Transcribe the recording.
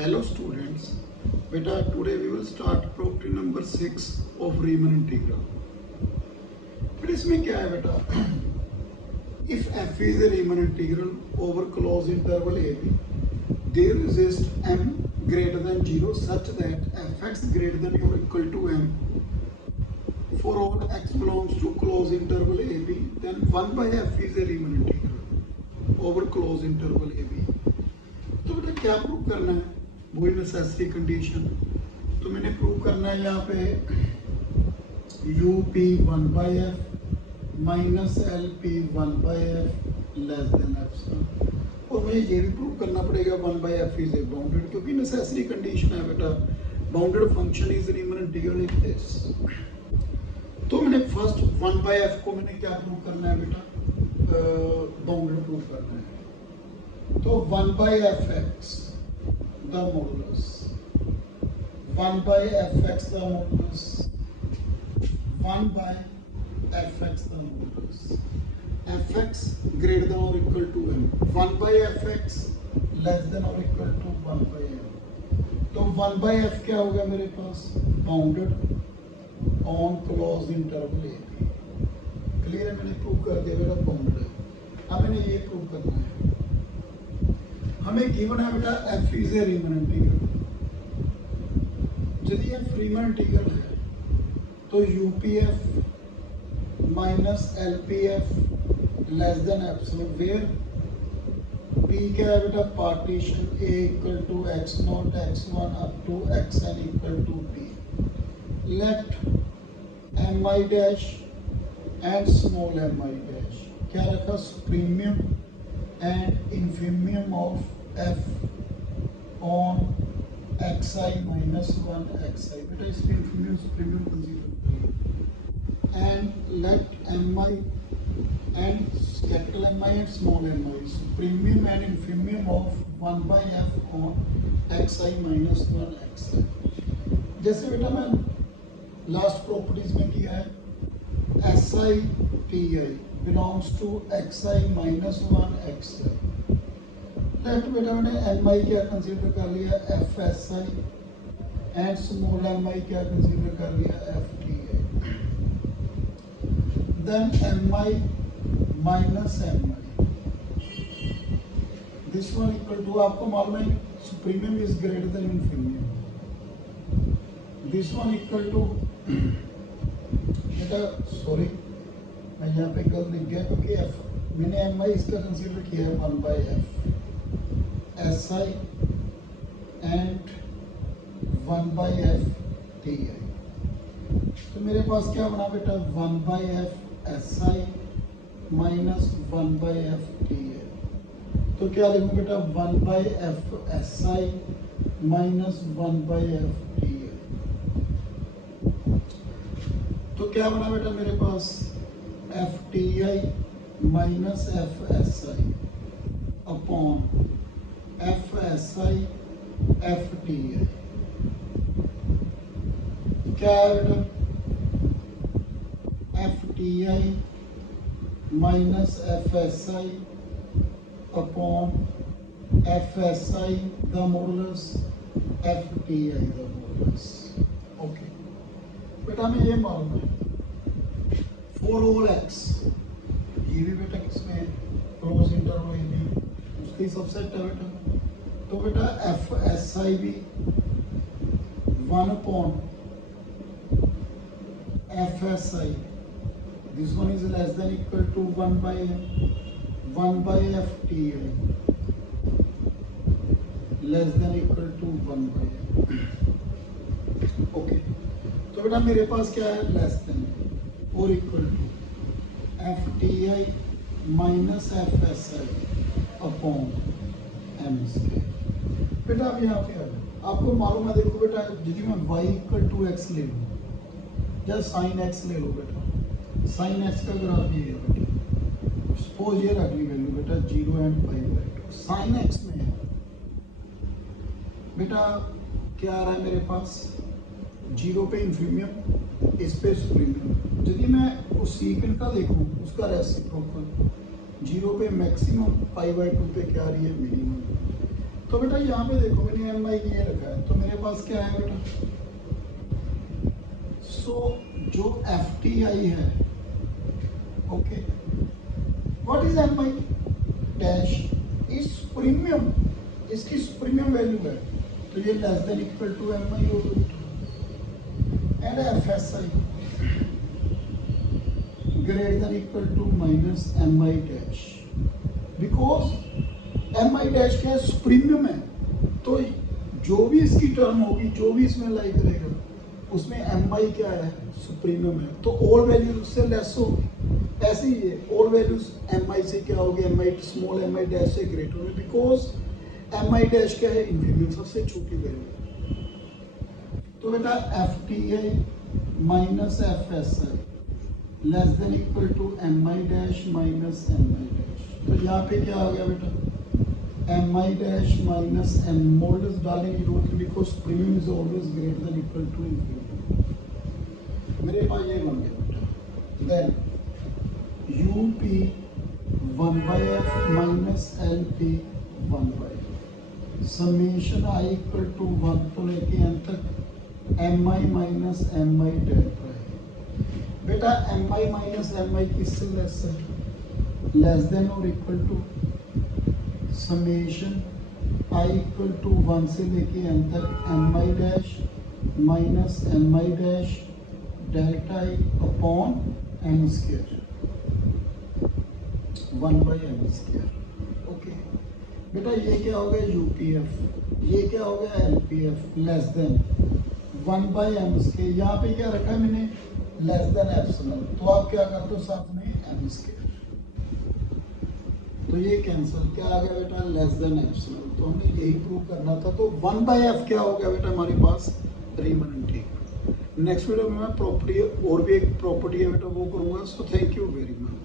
Hello students, beta today we will start property number 6 of Riemann integral. But इसमें क्या है बेटा? If f is a Riemann integral over closed interval ab, there exists m greater than 0 such that fx greater than or equal to m for all x belongs to closed interval ab, then 1 by f is a Riemann integral over closed interval ab. तो बेटा क्या prove करना है? वही necessary condition. तो मैंने prove करना है यहाँ पे U P 1 by F minus L P 1 by F less than F. और मुझे ये भी प्रूव करना पड़ेगा 1 by F is a bounded, क्योंकि नेसेसरी कंडीशन है बेटा bounded function is Riemann integral if this. तो मैंने फर्स्ट 1 बाई एफ को मैंने क्या प्रूव करना है बेटा? बाउंडेड प्रूव करना है। तो 1 by fx the modulus 1 by fx the modulus 1 by fx the modulus fx greater than or equal to m 1 by fx less than or equal to 1 by m। तो 1 by f क्या होगा मेरे पास? Bounded on closed interval A. Clear है? मैंने prove कर दिया बेटा बाउंडेड है। अब मैंने ये प्रूव करना है। हमें गिवन है बेटा f is a Riemann integral. यदि f रीमन इंटीग्रल है तो UPF minus LPF less than epsilon, where P क्या है बेटा? Partition A equal to x0 x1 up to xn equal to P। Let mi dash and small mi dash क्या रखा? सुप्रीमियम and infimium of f on xi minus 1 xi। बेटा इसमें infimium supremium consider करिए and let mi and capital Mi and small mi supremium and infimium of 1 by f on xi minus 1 xi। जैसे बेटा मैं last properties में किया है si ti belongs to xi minus 1 xi। Let बेटा मैंने mi क्या कंसीडर कर लिया? fsi एंड स्मॉल mi क्या कंसीडर कर लिया? fti। Then mi minus mi this one equal to, आपको मालूम है supremum is greater than infimum. This one equal to बेटा सॉरी मैं यहाँ पे गलत लिख गया, क्योंकि f मैंने mi इसका कंसीडर किया है 1 by f si and 1 by f ti। तो मेरे पास क्या बना बेटा? 1 by f si minus 1 by f ti। तो क्या लिखूं बेटा? 1 by f si minus 1 by f ti। तो क्या बना बेटा मेरे पास? fti minus fsi upon fsi fti। क्या है बेटा? fti minus fsi upon fsi the modulus fti the modulus. Okay बेटा हमें ये मालूम है फॉर ऑल एक्स, ये भी बेटा किसमें? क्लोज इंटरवल ए बी, उसकी सबसेट है बेटा। तो बेटा एफ एस आई भी 1 upon F S I, this one is less than equal to 1 by M 1 by F T I less than equal to 1 by M. Okay तो बेटा मेरे पास क्या है? लेस देन और equal to F T I minus F S I upon M square. बेटा अब यहाँ पे आ जाए, आपको मालूम है देखो बेटा यदि मैं y इक्वल टू एक्स ले लूँ या साइन एक्स ले लो बेटा, साइन एक्स का ग्राफ ये है बेटा, सपोज ये रख ली वैल्यू बेटा 0 एंड π/2। साइन एक्स में है बेटा क्या आ रहा है मेरे पास? 0 पे इंफीमियम, इस पे सुप्रीमियम। यदि मैं वो सीकेंट का देखूं उसका रेसिप्रोकल 0 पे मैक्सिमम π/2 पे क्या आ रही है? मिनिमम। तो बेटा यहाँ पे देखो मैंने एम आई ये रखा है, तो मेरे पास क्या है बेटा, सो जो एफ टी आई है, okay, what is M I dash is premium, इसकी प्रीमियम वैल्यू है, तो ये less than equal to M I होगा and F S I greater than equal to minus M I dash, because M I dash क्या है, premium है, तो जो भी इसकी टर्म होगी, जो भी इसमें लाई करेगा उसमें एम आई क्या है, सुप्रीमियम है, तो ऑल वैल्यूज उससे लेस होगी। ऐसे ही है, ऑल वैल्यूज एम आई से क्या होगी, M I small M I dash से ग्रेटर होगी, बिकॉज एम आई डैश क्या है, इंफीरियर, सबसे छोटी वैल्यू। तो बेटा F T I minus F S I less than equal to M I dash minus M I dash, तो यहाँ पे क्या आ गया बेटा, M I dash minus M मोल्ड्स डालेंगे root, because premium is always greater than equal to inferior. मेरे पास ये बन गया बेटा, then U P 1/f minus L P 1/f summation I equal to 1 तो लेके एन तक M I minus M I delta है। बेटा M I minus M I किससे लेस है, लेस देन और equal to summation I equal to 1 से लेके एन तक M I dash minus M I dash delta I upon M square 1/m²। Okay बेटा ये क्या हो गया यूपीएफ, ये क्या हो गया एलपीएफ लेस देन 1/m²। यहाँ पे क्या रखा है मैंने, लेस देन एप्सिलॉन, तो आप क्या करते हो साथ में m², तो ये कैंसिल, क्या आ गया बेटा लेस देन एप्सिलॉन, तो हमें यही प्रूव करना था। तो 1/f क्या हो गया बेटा हमारे पास, रीमन इंटीग्रल। नेक्स्ट वीडियो में मैं प्रॉपर्टी और भी एक प्रॉपर्टी है बेटा वो करूँगा। So thank you very much.